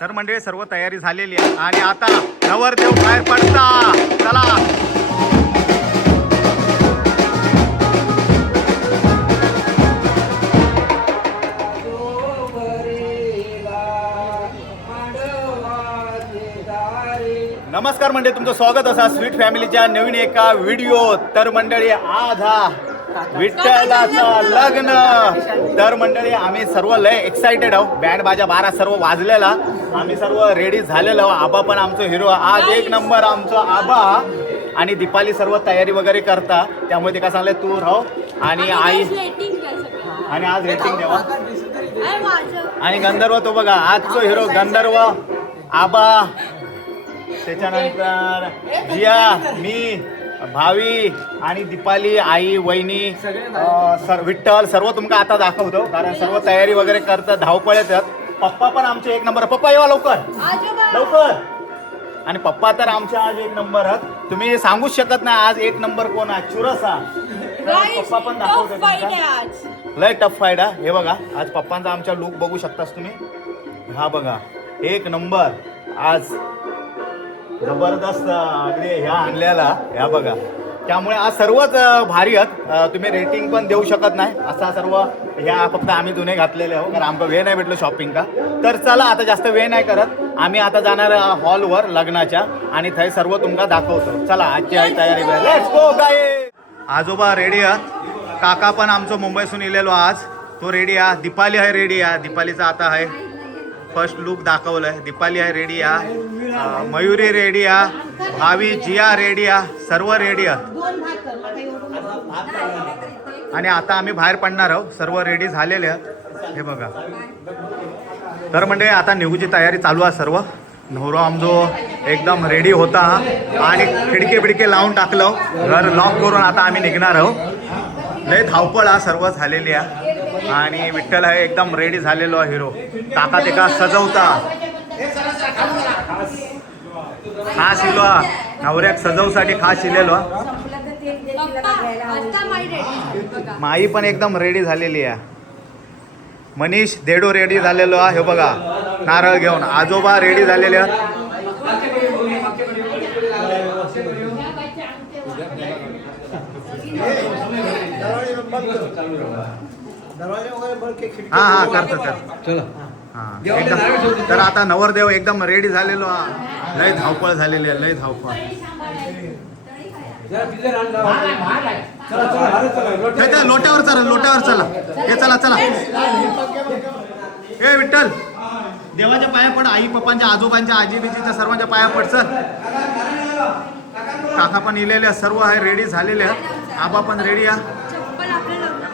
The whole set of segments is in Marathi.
तर मंडळी सर्व तयारी झालेली आहे आणि आता नवरदेव बाहेर पडता. चला नमस्कार मंडळी, तुमचं स्वागत असा स्वीट फॅमिलीच्या नवीन एका व्हिडिओ. तर मंडळी आज हा विठ्ठलाचं लग्न. तर मंडळी आम्ही सर्व लय एक्साइटेड आहोत. बँड बाजा बारा सर्व वाजलेला, आम्ही सर्व रेडी झालेलो. आबा पण आमचं हिरो आज एक नंबर आमचं आबा आणि दीपाली सर्व तयारी वगैरे करता. त्यामुळे ते काय सांगले तू राहो आणि आई आणि आज रेटिंग देवा आणि गंधर्व तो बघा आजचं हिरो गंधर्व आबा, त्याच्यानंतर जिया, मी, भावी आणि दीपाली, आई, वहिनी, विठ्ठल सर्व तुमका आता दाखवतो. कारण सर्व तयारी वगैरे करतात, धावपळ येतात. पप्पा पण आमचे एक नंबर. पप्पा येवा लवकर लवकर. आणि पप्पा तर आमचे आज एक नंबर आहेत. तुम्ही सांगूच शकत नाही आज एक नंबर कोण आहे. चुरसा पप्पा पण दाखवतो. लय टफ फाईट आहे. हे बघा आज पप्पांचा आमचा लुक बघू शकतास तुम्ही. हा बघा एक नंबर आज जबरदस्त अगदी ह्या आणल्याला. ह्या बघा त्यामुळे आज सर्वच भारी आहेत. तुम्ही रेटिंग पण देऊ शकत नाही असा सर्व ह्या फक्त आम्ही जुने घातलेले आहोत. कारण आमका वेळ नाही भेटलो शॉपिंग का. तर चला आता जास्त वेळ नाही करत, आम्ही आता जाणार हॉलवर लग्नाच्या आणि थंय सर्व तुमका दाखवतो. चला आजची आहे तयारी. Let's go guys. आजोबा रेडी आहेत. काका पण आमचं मुंबईसून इलेलो आज, तो रेडी आहे. दीपाली आहे रेडी आहे. दीपालीचा आता आहे फर्स्ट लुक दाखवलंय. दीपाली आहे रेडी आहे. मयुरी रेडी आहे. भावी, जिया रेडी आहे. सर्व रेडी आहेत आणि आता आम्ही बाहेर पडणार आहोत. सर्व रेडी झालेले आहेत. हे बघा. तर म्हणजे आता निघूची तयारी चालू आहे. सर्व नवरो आमचो एकदम रेडी होता आणि खिडके बिडके लावून टाकलं, घर लॉक करून आता आम्ही निघणार आहोत. लय धावपळ हा सर्व झालेली आहे आणि विठ्ठल आहे एकदम रेडी झालेलो आहे हिरो. काका ते का सजवता खास इलो नवऱ्याक सजवसाठी खास इलेलो. माई पण एकदम रेडी झालेली आहे. मनीष देडो रेडी झालेलो आहे. हे बघा नारळ घेऊन. आजोबा रेडी झालेले आहेत. हा हा करतो कर. हा एकदम. तर आता नवरदेव एकदम रेडी झालेलो. लय धावपळ झालेली आहे, लय धावपळ. लोट्यावर चला, लोट्यावर चला. हे चला चला. ए विठ्ठल देवाच्या पाया पड. आई पप्पांच्या, आजोबांच्या, आजी बिजीच्या सर्वांच्या पाया पड. चल. काका पण इलेले सर्व आहे रेडी झालेले आहेत. आबा पण रेडी आहे.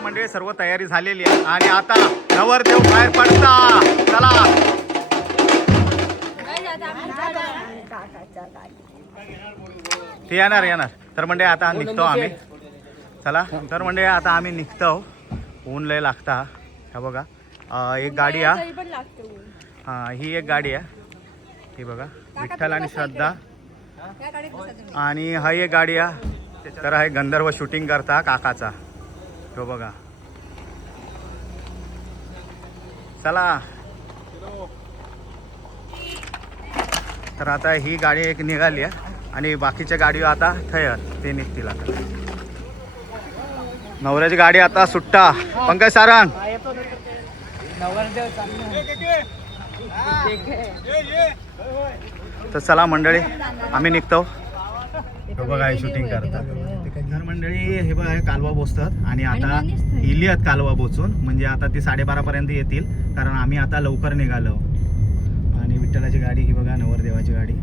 म्हणजे सर्व तयारी झालेली आहे आणि आता नवरदेव बाहेर पडता. चला ते येणार येणार. तर म्हणजे आता निघतो आम्ही. चला तर म्हणजे आता आम्ही निघतो. ऊन लय लागता. हा बघा एक गाडी आहे. हां ही एक गाडी आहे. ही बघा विठ्ठल आणि श्रद्धा. आणि हा एक गाडी आहे. तर हा गंधर्व शूटिंग करता काकाचा. तो बघा. चला तर आता ही गाडी एक निघाली आहे आणि बाकीच्या गाडी आता थय ते निघतील. आता नवऱ्याची गाडी आता सुट्टा. पंकज सारंग. तर चला मंडळी आम्ही निघतो. बघा हे शूटिंग करतात. तर मंडळी हे बघा कालवा बोचतात आणि आता इली आहेत कालवा बोचून. म्हणजे आता ती 12:30पर्यंत येतील कारण आम्ही आता लवकर निघालो. आणि विठ्ठलाची गाडी ही बघा नवरदेवाची गाडी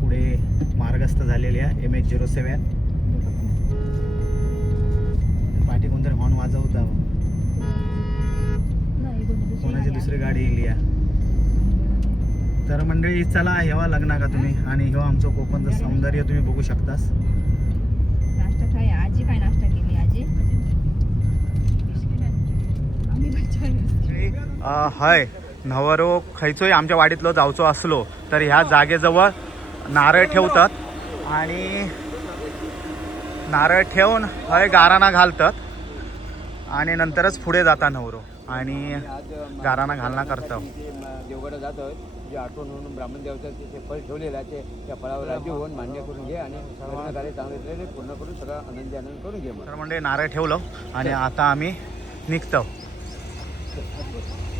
पुढे मार्गस्थ झालेली आहे. MH07. पाठी कोणतरी हॉर्न वाजवता. कोणाची दुसरी गाडी इली आहे. तर मंडळी चला हेवा लग्ना का तुम्ही. आणि हेवा आमचं कोकणचं सौंदर्य तुम्ही बघू शकतास. आजी काय नाश्ता केली. आजी हय नवरो खयचोय आमच्या वाडीतलो जावचो असलो तर ह्या जागेजवळ नारळ ठेवतात आणि नारळ ठेवून हय गाराणा घालतात आणि नंतरच पुढे जाता नवरो. आणि गाराणा घालणं करतो. देवगडा जातोय जे आठवण म्हणून ब्राह्मण देवता ते फळ ठेवलेलं आहे त्या फळावर राजी होऊन मान्य करून घे आणि सर्व कार्य चांगले पूर्ण करून सगळं आनंदी आनंद करून घे. तर म्हणजे नारळ ठेवलं आणि आता आम्ही निघतो.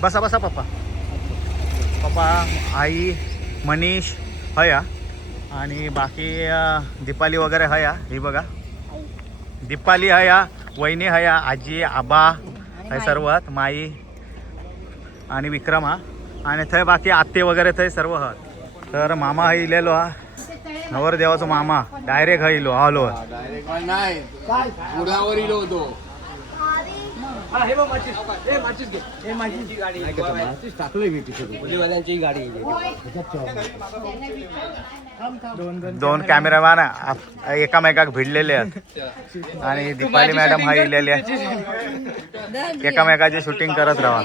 बसा बसा पप्पा. पप्पा, आई, मनीष हया आणि बाकी दीपाली वगैरे हया. ही बघा दीपाली हया, वहिनी हया, आजी, आबा हे सर्वात माई आणि विक्रम हा आणि थंय बाकी आत्ते वगैरे थंय सर्व हा. तर मामा हा इलेलो हा नवरदेवाचो मामा डायरेक्ट हा इलो आलो नाही पुढावर इलो होतो. दोन कॅमेरामॅन एकामेकाक भिडलेले आहेत आणि दीपाली मॅडम हा इलेले एकामेकाची शूटिंग करत राहा.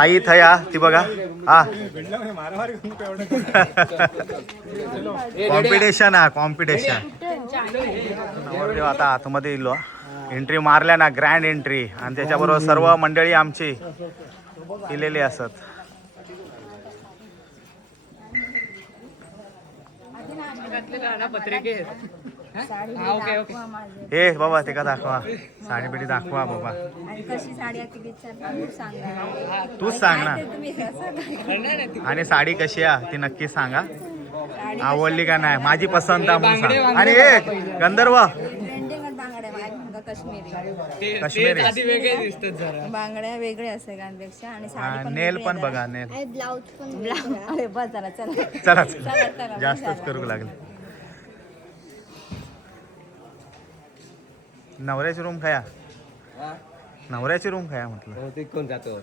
आई थया ती बघा हा कॉम्पिटिशन हा कॉम्पिटिशन. नवरदेव आता आतमध्ये इलो एंट्री मारल्या ना ग्रँड एंट्री आणि त्याच्याबरोबर सर्व मंडळी आमची केलेली असत. हे बाबा ते का दाखवा साडी बिडी दाखवा बाबा. तूच सांग ना. आणि साडी कशी आहे ती नक्की सांगा. आवडली का नाही माझी पसंत आहे म्हणून सांग. आणि एक गंधर्व काश्मीरी बांगड्या वेगळे असते गांपेक्षा आणि नेल पण बघा नेल. चला जास्तच करू लागले. नवऱ्याची रूम खाया नवऱ्याची रूम खाया म्हटलं कोण जातो.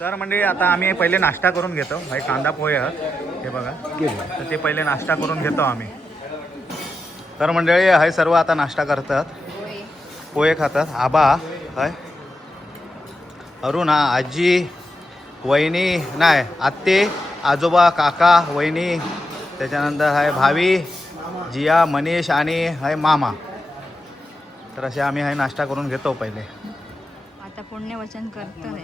तर म्हणजे आता आम्ही पहिले नाश्ता करून घेतो. भाई कांदा पोहे हे बघा तर ते पहिले नाश्ता करून घेतो आम्ही. तर मंडळी हे सर्व आता नाश्ता करतात पोहे खातात. आबा हाय अरुण हा आजी वहिनी नाही आत्ते आजोबा काका वहिनी त्याच्यानंतर हाय भावी जिया मनीष आणि हाय मामा. तर असे आम्ही हाय नाश्ता करून घेतो पहिले. आता पुण्यवचन करतो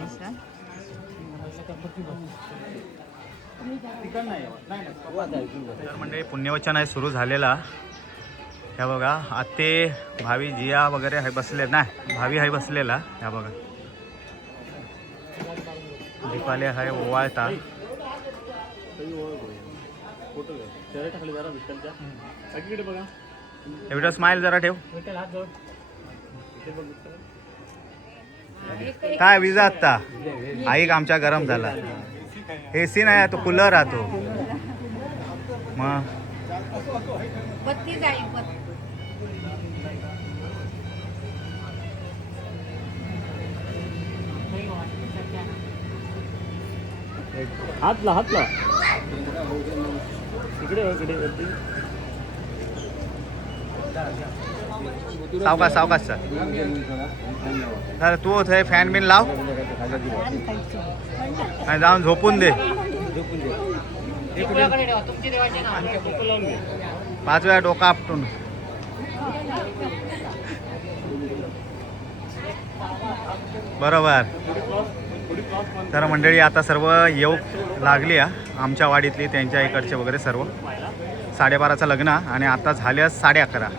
तर म्हणजे पुण्यवचन आहे सुरू झालेला. ह्या बघा आत्ते भावी जिया वगैरे आहे बसले नाही भावी आहे बसलेला. ह्या बघा दीपाली आहे ओवाळता. एवढं स्माइल जरा ठेव. काय विजा आत्ता आई आमच्या गरम झाला. एसी नाही तो कूलर राहतो मग. हातला इकडे सावकाश सावकाश तर तू हे फॅन बिन लाव आणि जाऊन झोपून दे. 5 वेळा डोका आपटून. बरोबर. तर मंडळी आता सर्व येऊ लागली आमच्या वाडीतली त्यांच्या इकडचे वगैरे सर्व. 12:30चं लग्न आणि आता झाले 11:30.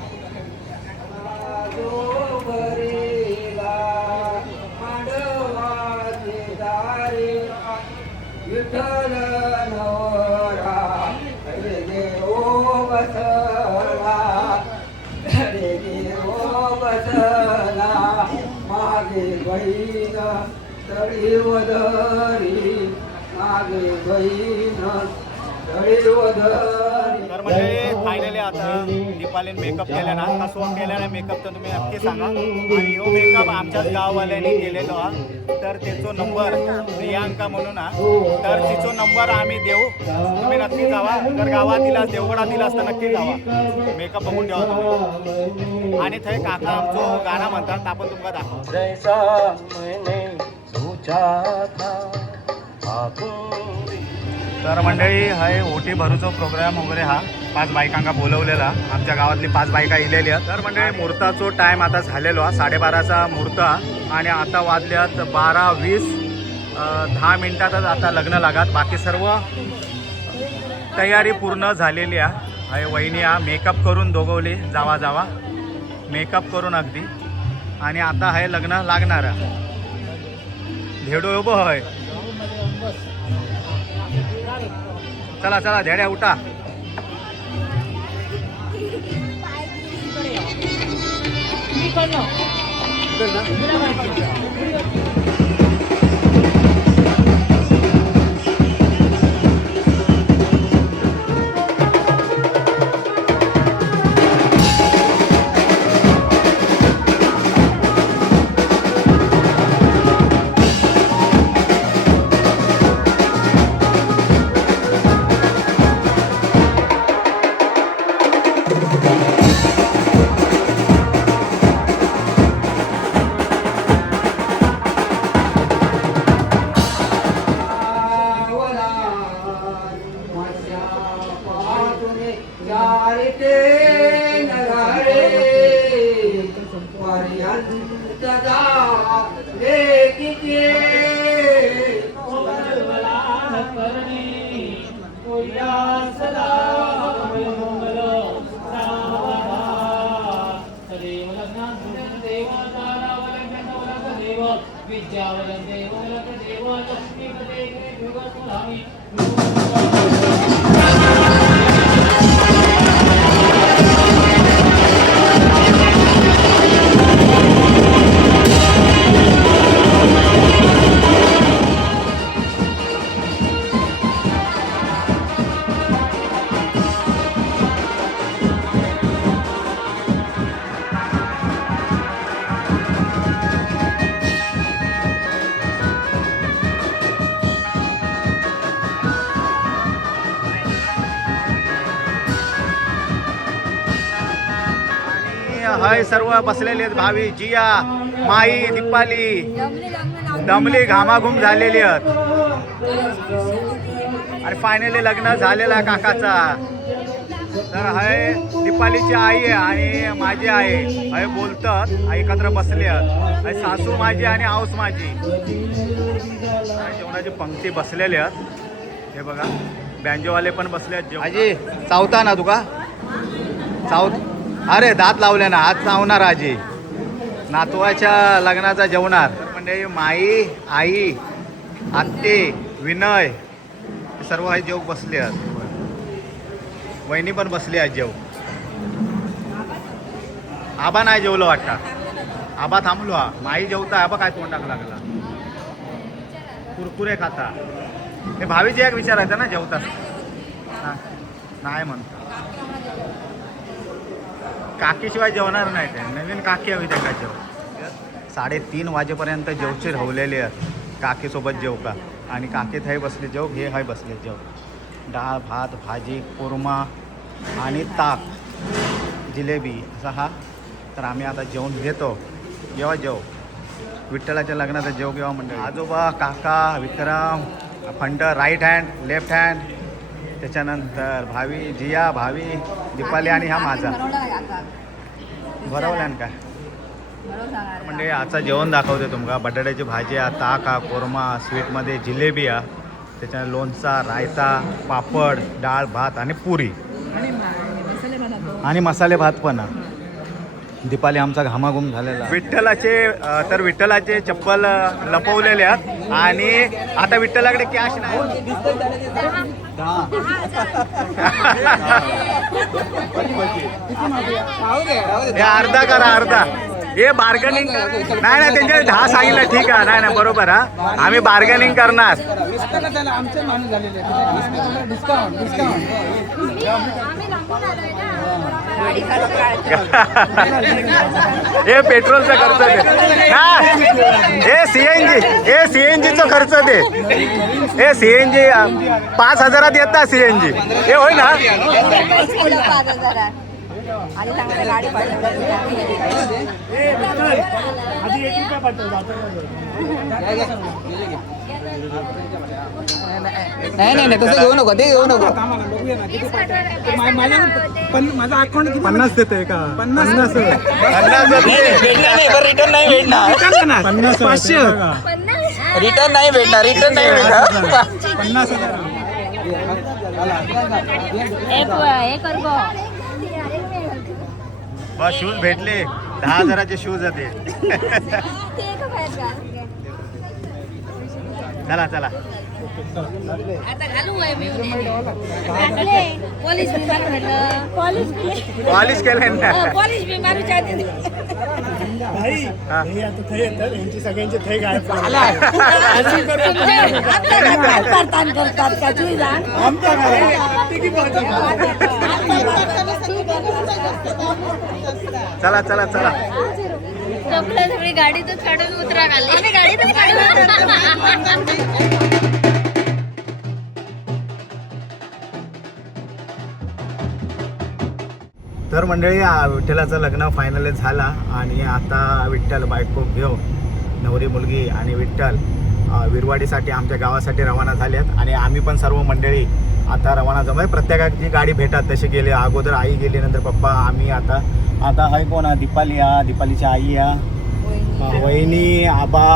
तर म्हणजे फायनली आता दीपालीने मेकअप केला ना कसं केलेला मेकअप तर तुम्ही नक्की सांगा. आणि हो मेकअप आमच्याच गाववाल्यांनी केलेलो हा. तर त्याचा नंबर प्रियांका म्हणून हा. तर तिचा नंबर आम्ही देऊ तुम्ही नक्की जावा. जर गावात दिलास देवगडात दिलास तर नक्की जावा मेकअप बघून ठेवा तुम्ही. आणि थंय काका आमचं गाणं म्हणतात आपण तुमका दाखव. तर मंडळी हाय ओटी भरूचो प्रोग्राम वगैरे हा 5 बायकांका बोलवलेला. आमच्या गावातली 5 बायका इलेल्या. तर मंडळी मुहूर्ताचो टाइम आता झालेलो 12:30चा मुहूर्त आणि आता वाजल्यात 12:20. 10 मिनिटातच आता लग्न लागत. बाकी सर्व तयारी पूर्ण झालेली आहे. वहिनी मेकअप करून दोघवली जावा मेकअप करून अगदी. आणि आता आहे लग्न लागणार. धेडो उभं होय. चला धेड्या उठा. हाय सर्व बसलेले आहेत. भावी, जिया, माई, दीपाली दमली घामाघूम झालेली आहेत. आणि फायनली लग्न झालेला काकाचा. तर हाय दीपालीची आई आहे आणि माझी आई हाय बोलतात. एकत्र बसले आहेत. हाय सासू माझी आणि आऊस माझी. जेवणाची पंक्ती बसलेले आहेत. हे बघा बँजोवाले पण बसले आहेत. आजी चावता ना तुका चावत. अरे दात लावले ना आज चावणार आजी. नातवाच्या लग्नाचा जेवणार म्हणजे माई, आई, आत्ते, विनय सर्व हे जेव बसले आहेत. वहिनी पण बसली आहे जेव. आबा नाही जेवलं वाटतं. आबा थांबलो हा. माई जेवता. आबा काय तोंडाक लागला. कुरकुरे खाता. हे भावीचे एक विचारायचं ना जेवतात नाही म्हणतो. काकीशिवाय जेवणार नाही ते. नवीन काकी हवी त्या का जेव. 3:30 वाजेपर्यंत जेवचे राहलेले आहेत. काकीसोबत जेव का. आणि काकीत हाय बसले जेव. हे हाय बसले जेव. डाळ भात भाजी कोरमा आणि ताक जिलेबी असा हा. तर आम्ही आता जेवण घेतो. जेव्हा जेव विठ्ठलाच्या लग्नाचा जेव घेवा मंडळी. आजोबा, काका, Vikram, fund, right hand left hand. त्याच्यानंतर भावी, जिया, भावी, दीपाली आणि हा माझा. भरवला काय म्हणजे आजचा जेवण दाखवते तुमका. बटाट्याची भाजी आहे, ताक हा, कोरमा, स्वीटमध्ये जिलेबी आहे, त्याच्यात लोणचा, रायता, पापड, डाळ भात आणि पुरी आणि मसाले भात पण आहे. दीपाली आमचा घामाघूम झालेला. विठ्ठलाचे चप्पल लपवलेले आहेत. आणि आता विठ्ठलाकडे कॅश नाही. हे अर्धा करा अर्धा. हे बार्गेनिंग नाही त्यांच्या 10 सांगितलं ठीक आहे. नाही बरोबर हा. आम्ही बार्गेनिंग करणार. हे पेट्रोलचा खर्च ते. हे सीएनजीचा खर्च ते. हे सीएनजी 5,000 येतात सीएनजी. हे होय ना. नाही नाही तसं घेऊ नको ते घेऊ नको. माझा अकाउंट 50 देते का 50 भेटणार नाही पण रिटर्न नाही भेटणार. 500 रिटर्न नाही भेटणार. रिटर्न नाही भेटणार. 50,000 शूज भेटले 10,000चे शूज होते. चला चला आता घालू आहे मी पॉलिश बी मारू म्हटलं पॉलिश केले ना. पॉलिश बी मारू चाहते यांची सगळ्यांची थै गायब करतात का तुम्ही जाण चला चला चला सगळी गाडीतच काढून उतरा घाली आम्ही गाडीतच काढून तर मंडळी विठ्ठलाचं लग्न फायनल झाला आणि आता विठ्ठल बायको घेऊन नवरी मुलगी आणि विठ्ठल विरवाडीसाठी आमच्या गावासाठी रवाना झाल्यात आणि आम्ही पण सर्व मंडळी आता रवाना जमाय. प्रत्येकाची गाडी भेटत तशी गेली. अगोदर आई गेली नंतर पप्पा आम्ही आता हाय कोण दीपाली दीपालीची आई वहिनी आबा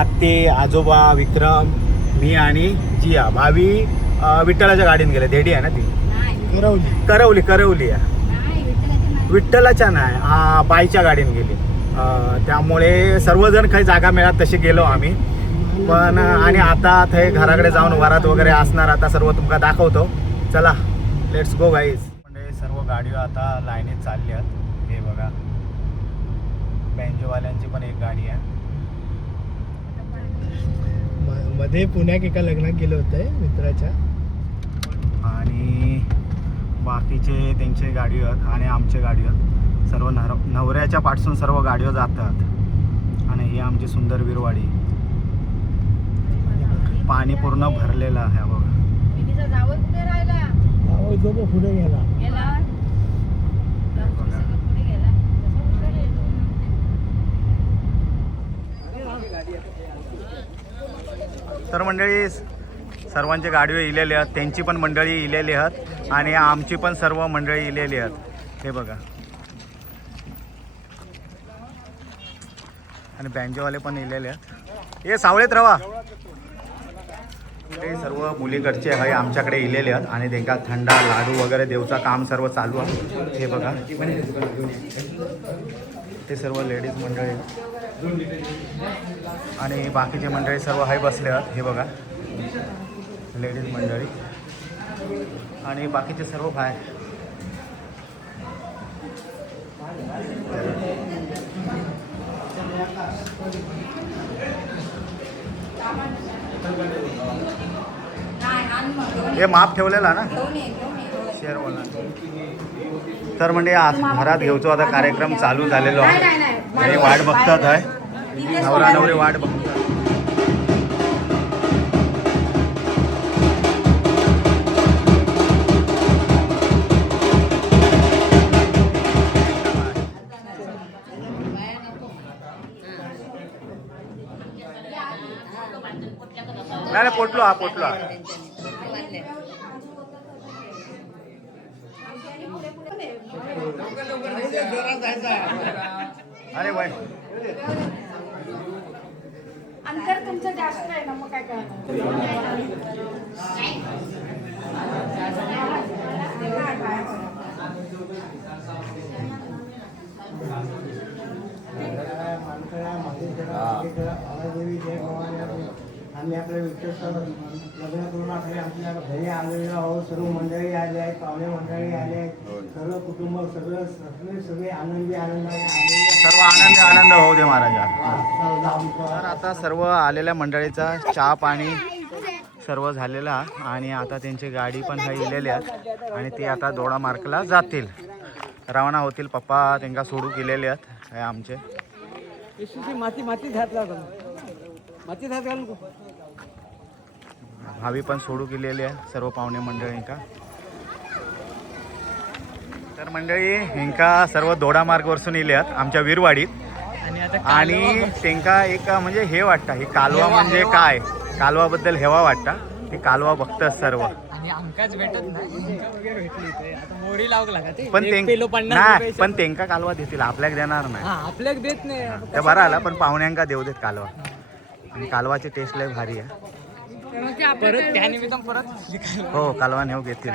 आत्ते आजोबा विक्रम मी आणि जिया भावी विठ्ठलाच्या गाडीने गेले. देडी आहे ना ती करवली विठ्ठलाच्या नाही बाईच्या गाडीने गेली. त्यामुळे सर्वजण काही जागा मिळत तशी गेलो आम्ही पण. आणि आता ते घराकडे जाऊन वरात वगैरे असणार. आता सर्व तुमका दाखवतो. चला लेट्स गो गाईज. म्हणजे सर्व गाड्या आता लाईनीत चालल्या आहेत. हे बघा बँजोवाल्यांची पण एक गाडी आहे. मध्ये पुण्यात एका लग्नात गेलो होते मित्राच्या आणि बाकीचे त्यांचे गाडी आहेत आणि आमचे गाडी आहेत. सर्व नवऱ्याच्या पाठसून सर्व गाडीवर जातात. आणि ही आमची सुंदर विरवाडी. पाणी पूर्ण भरलेलं आहे बघा. पुढे गेला तर मंडळी सर्वांची गाडीवर इलेले आहेत. त्यांची पण मंडळी इलेली आहेत आणि आमची पण सर्व मंडळी इलेली आहेत. हे बघा आणि बँजोवाले पण इलेले आहेत. हे सावळेत रवा हे सर्व मुलीकडचे आहे आमच्याकडे इलेले आहेत आणि त्यांना थंडा लाडू वगैरे देऊचं काम सर्व चालू आहे. हे बघा ते सर्व लेडीज मंडळी आणि बाकीचे मंडळी सर्व हाय बसले आहेत. हे बघा लेडीज मंडळी आणि बाकीचे सर्व बाहेर. हे माप ठेवलेला ना शेअरवाला. तर म्हणजे आज घरात घेऊचो आता कार्यक्रम चालू झालेलो आहे. आणि वाट बघतात आहे नवरा नवरी वाट बघतात. नाही पोटलो पोटलो अरे बाय अंतर तुमचं जास्त आहे ना मग काय आम्ही आपल्या विठ्ठल लग्न करून आपल्या घरी आलेलो आहोत. सर्व मंडळी आले आहेत, पाहुणे मंडळी आले आहेत, सर्व कुटुंब सगळे आनंदी आनंदाने सर्व आनंद होऊ दे महाराजा. तर आता सर्व आलेल्या मंडळीचा चहा पाणी सर्व झालेला आणि आता त्यांची गाडी पण काही इलेली आहेत आणि ती आता दोडा मार्कला जातील, रवाना होतील. पप्पा त्यांना सोडू केलेले आहेत हे आमचे. भावी पण सोडू केलेली आहे सर्व पाहुणे मंडळींका. तर मंडळी हिंका सर्व दोडा मार्ग वरसून इले आहेत आमच्या वीरवाडीत आणि आता आणि त्यांका एक म्हणजे हे वाटतं हे कालवा म्हणजे काय, कालवाबद्दल हेवा वाटता. हे कालवा बघतात सर्व. आणि आमकाच भेटत नाही वगैरे भेटली ते आता मोडी लावला का ते पण एक पेलो 50 नाही, रुपये पण त्यांका कालवा देतील, आपल्याक देणार नाही. हा आपल्याक देत नाही ते बरं आला, पण पाहुण्यांका देऊ देत कालवा. आणि कालवाची टेस्ट लय भारी आहे. परत त्यानिमित्त परत हो, कालवा नेऊ घेतील.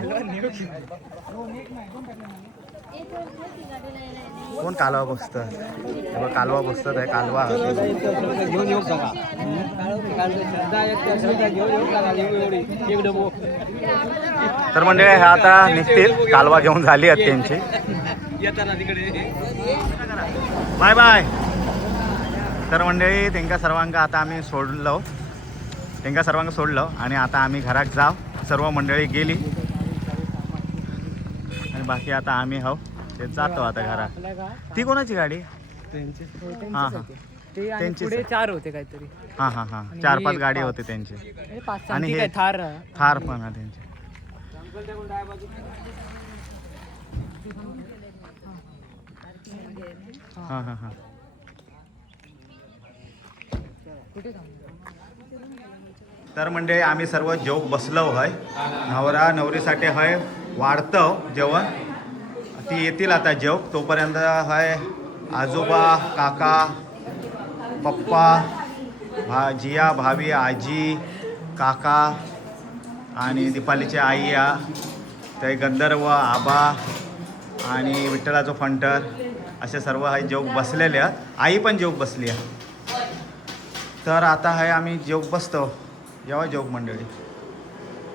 कोण कालवा बसतं? कालवा बसतात आहे कालवा. घेऊन येऊ सांगा तर म्हणजे हे आता निघतील, कालवा घेऊन झाली आहेत त्यांची. Bye bye. तर मंडळी त्यांका सर्वांका आता आम्ही सोडलो, आणि आता आम्ही घरात जाऊ. सर्व मंडळी गेली आणि बाकी आता आम्ही हो ते जातो आता घरात. ती कोणाची गाडी? हां हां, ते आणि त्यांचीच पुढे आहे. 4 होते काहीतरी हां हां हां, 4-5 गाडी होते त्यांची. 5 आणि आणि हे- थार थार पण आहे त्यांची. हां हां हां. तर म्हणजे आम्ही सर्व जेव बसलो हय. नवरा नवरीसाठी हय वाढतं जेवण. ती येतील आता जेव, तोपर्यंत हय आजोबा, काका, पप्पा, जिया, भाभी, आजी, काका आणि दीपालीची आई या, ते गंधर्व, आबा आणि विठ्ठलाचं फंटर असे सर्व आहे जेव बसलेले आहेत. आई पण जेव बसली आहे. तर आता आहे आम्ही जेव बसतो. जेव्हा जेव मंडळी.